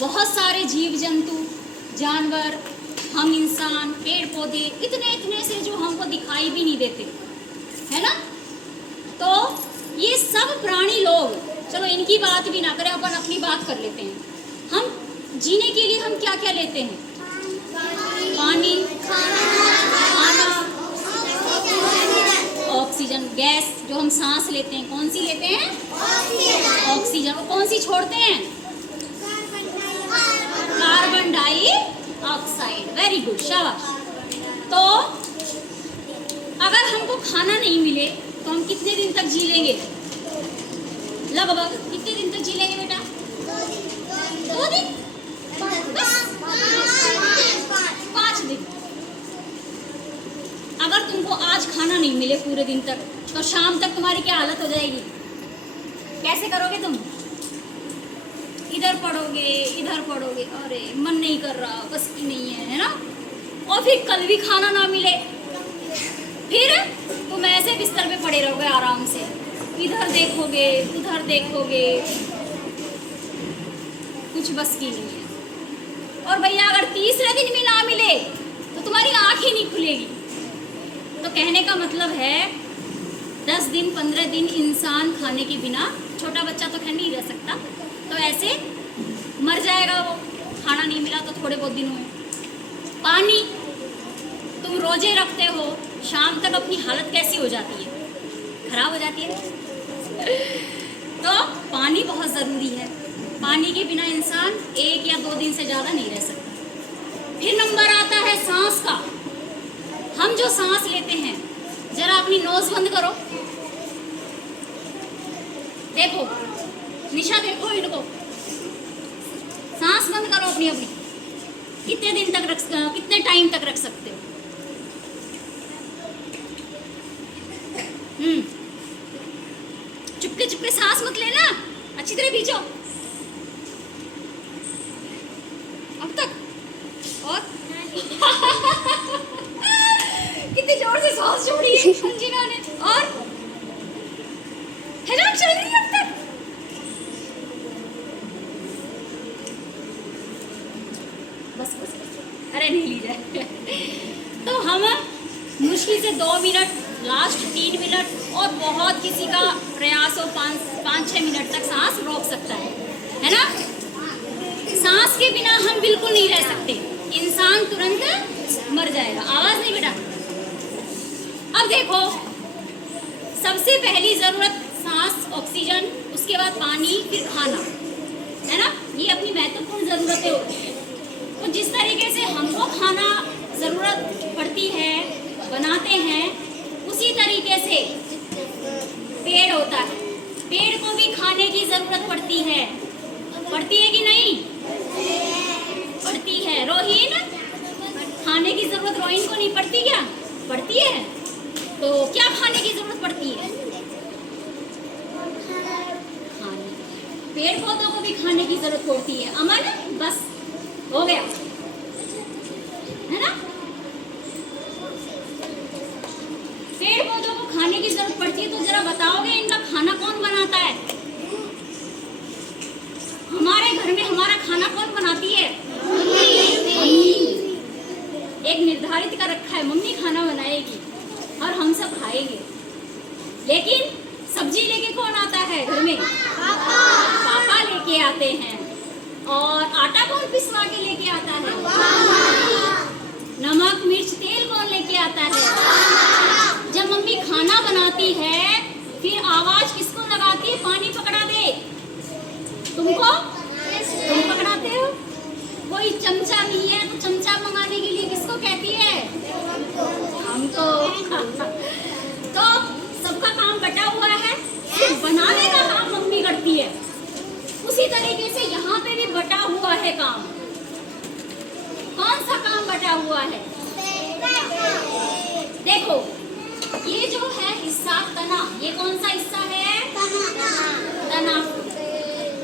बहुत सारे जीव जंतु, जानवर, हम इंसान, पेड़ पौधे, इतने इतने से जो हमको दिखाई भी नहीं देते, है ना। तो ये सब प्राणी लोग, चलो इनकी बात भी ना करें, अपन अपनी बात कर लेते हैं। हम जीने के लिए हम क्या क्या लेते हैं? पानी, खाना, ऑक्सीजन गैस जो हम सांस लेते हैं। कौन सी लेते हैं? ऑक्सीजन। और कौन सी छोड़ते हैं? Carbon dioxide. वेरी गुड, शाबाश। तो अगर हमको खाना नहीं मिले तो हम कितने दिन तक जी लेंगे? लगभग कितने दिन तक जी लेंगे बेटा? 2 दिन, बस 5 दिन। अगर तुमको आज खाना नहीं मिले पूरे दिन तक, तो शाम तक तुम्हारी क्या हालत हो जाएगी? कैसे करोगे तुम? इधर पढ़ोगे, इधर पढ़ोगे, अरे मन नहीं कर रहा, बस की नहीं है ना। और फिर कल भी खाना ना मिले, फिर तुम ऐसे बिस्तर पे पड़े रहोगे आराम से, इधर देखोगे, उधर देखोगे, कुछ बस की नहीं है। और भैया अगर तीसरे दिन भी ना मिले तो तुम्हारी आँख ही नहीं खुलेगी। तो कहने का मतलब है 10 दिन 15 दिन इंसान खाने के बिना, छोटा बच्चा तो खैर नहीं रह सकता, तो ऐसे मर जाएगा वो, खाना नहीं मिला तो थोड़े बहुत दिनों में। पानी, तुम रोजे रखते हो, शाम तक अपनी हालत कैसी हो जाती है? खराब हो जाती है। तो पानी बहुत ज़रूरी है। पानी के बिना इंसान 1 या 2 दिन से ज़्यादा नहीं रह सकता। फिर नंबर आता है सांस का। हम जो सांस लेते हैं, जरा अपनी नोज बंद करो, देखो निशा, देखो इनको, सांस बंद करो अपनी अपनी। कितने दिन तक कितने टाइम तक रख सकते हो? चुपके चुपके सांस मत लेना, अच्छी तरह खींचो। अब तक और कितने जोर से सांस छोड़ी है अंजिना ने। और हेलो, चल रही है अब तक। बस बस, अरे नहीं ली जाए। तो हम मुश्किल से 2 मिनट, लास्ट 3 मिनट, और बहुत किसी का प्रयास हो 5-6 मिनट तक सांस रोक सकता है ना। सांस के बिना हम बिल्कुल नहीं रह सकते, इंसान तुरंत मर जाएगा। आवाज नहीं बेटा। अब देखो, सबसे पहली जरूरत सांस, ऑक्सीजन, उसके बाद पानी, फिर खाना, है ना। ये अपनी महत्वपूर्ण जरूरतें होती हैं। तो जिस तरीके से हमको खाना जरूरत पड़ती है, बनाते हैं, उसी तरीके से पेड़ होता है, पेड़ को भी खाने की जरूरत पड़ती है। पड़ती है कि नहीं? पड़ती है। रोहिन, खाने की जरूरत रोहिन को नहीं पड़ती क्या? पड़ती है। तो क्या खाने की जरूरत पड़ती है? खाने, पेड़ पौधों को भी खाने की जरूरत पड़ती है। अमन, बस हो गया, है ना। पेड़ पौधों को खाने की जरूरत पड़ती है, तो जरा बताओगे इनका खाना कौन बनाता है? हमारे घर में हमारा खाना कौन बनाती है? एक निर्धारित कर रखा है, मम्मी खाना बनाएगी और हम सब खाएंगे। लेकिन सब्जी लेके कौन आता है घर में? पापा लेके आते हैं। और आटा कौन पिसवा के लेके आता है? नमक मिर्च तेल कौन लेके आता है? जब मम्मी खाना बनाती है, फिर आवाज किसको लगाती है? पानी पकड़ा दे। तुमको? तुम पकड़ाते हो। कोई चमचा नहीं है तो चमचा मंगाने के लिए किसको कहती है? हमको। तो सबका काम बटा हुआ है, सिर्फ बनाने का काम मम्मी करती है। उसी तरीके से यहाँ पे भी बटा हुआ है काम। कौन सा काम बटा हुआ है? देखो, ये जो है हिस्सा तना, ये कौन सा हिस्सा है? तना,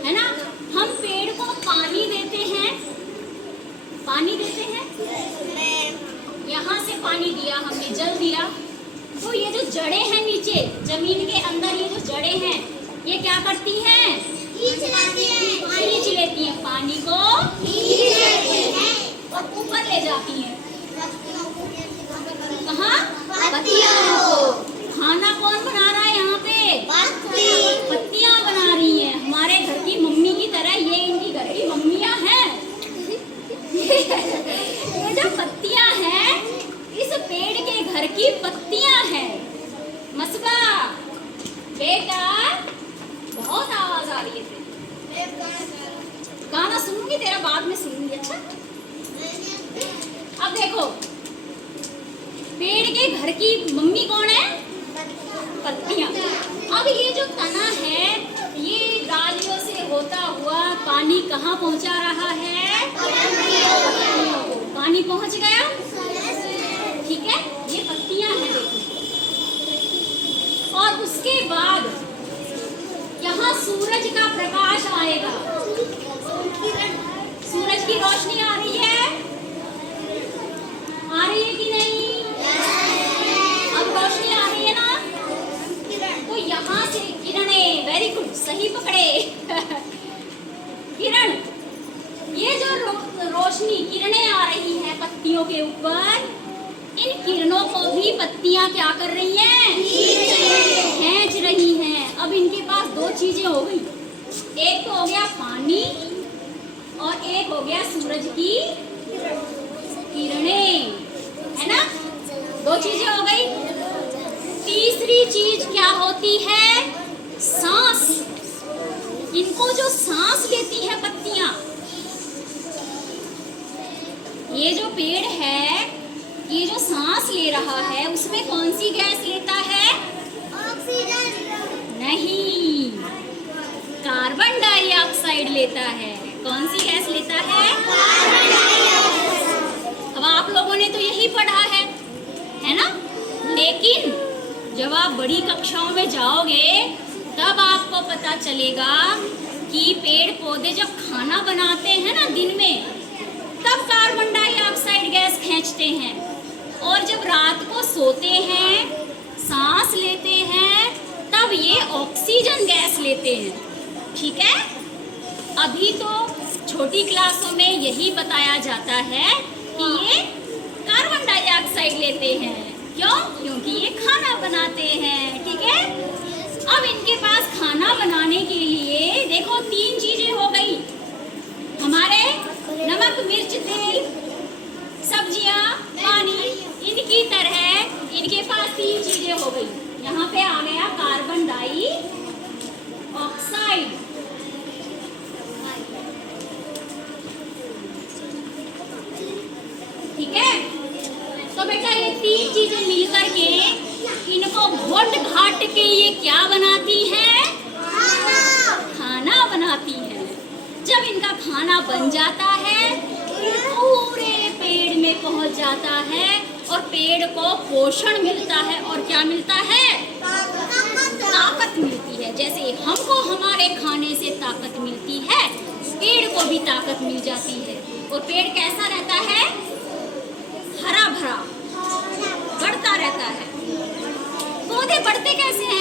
है ना। हम पेड़ को पानी देते हैं, पानी देते हैं, यहाँ से पानी दिया हमने, जल दिया, तो ये जो जड़ें हैं नीचे जमीन के अंदर, ये जो जड़ें हैं, ये क्या करती हैं? खींच लेती हैं, खींच लेती हैं, पानी को तेरा बाद में सुनूंगी। अच्छा अब देखो, पेड़ के घर की मम्मी कौन है? पत्तियां। अब ये जो तना है, ये डालियों से होता हुआ पानी कहाँ पहुंचा रहा है? पत्तियों को। पानी पहुंच गया, ठीक है। ये पत्तियां हैं देखो। और उसके बाद यहाँ सूरज का प्रकाश आएगा। सूरज की रोशनी आ रही है? आ रही है कि नहीं? अब रोशनी आ रही है ना? तो यहाँ से किरणें, वेरी गुड, सही पकड़े किरण, ये जो रोशनी किरणें आ रही हैं पत्तियों के ऊपर, इन किरणों को भी पत्तियां क्या कर रही हैं? खींच रही हैं। अब इनके पास दो चीजें हो गई, एक तो हो गया पानी और एक हो गया सूरज की किरणें, है ना? दो चीजें हो गई। तीसरी चीज क्या होती है? सांस। इनको जो सांस लेती है पत्तियां, ये जो पेड़ है, ये जो सांस ले रहा है, उसमें कौन सी गैस लेता है? ऑक्सीजन नहीं, कार्बन डाइऑक्साइड लेता है। कौन सी गैस लेता है? Carbon dioxide. अब आप लोगों ने तो यही पढ़ा है ना? लेकिन जब आप बड़ी कक्षाओं में जाओगे तब आपको पता चलेगा कि पेड़ पौधे जब खाना बनाते हैं ना दिन में, तब कार्बन डाइऑक्साइड गैस खींचते हैं, और जब रात को सोते हैं, सांस लेते हैं, तब ये ऑक्सीजन गैस लेते हैं, ठीक है। अभी तो छोटी क्लासों में यही बताया जाता है कि ये कार्बन डाइऑक्साइड लेते हैं। क्यों? क्योंकि ये खाना बनाते हैं, ठीक है। अब इनके पास खाना बनाने के लिए देखो 3 चीजें हो गई हमारे, नमक, मिर्च, तेल, सब्जियां, पानी। इनकी तरह इनके पास 3 चीजें हो गई। यहाँ पे आ गया कार्बन डाइऑक्साइड, ठीक है। तो बेटा ये 3 चीजें मिलकर के इनको घोट घाट के ये क्या बनाती है? खाना बनाती है। जब इनका खाना बन जाता है, पूरे पेड़ में पहुंच जाता है और पेड़ को पोषण मिलता है। और क्या मिलता है? ताकत मिलती है। जैसे हमको हमारे खाने से ताकत मिलती है, पेड़ को भी ताकत मिल जाती है। और पेड़ कैसा रहता है? हरा भरा, बढ़ता रहता है। पौधे बढ़ते कैसे हैं?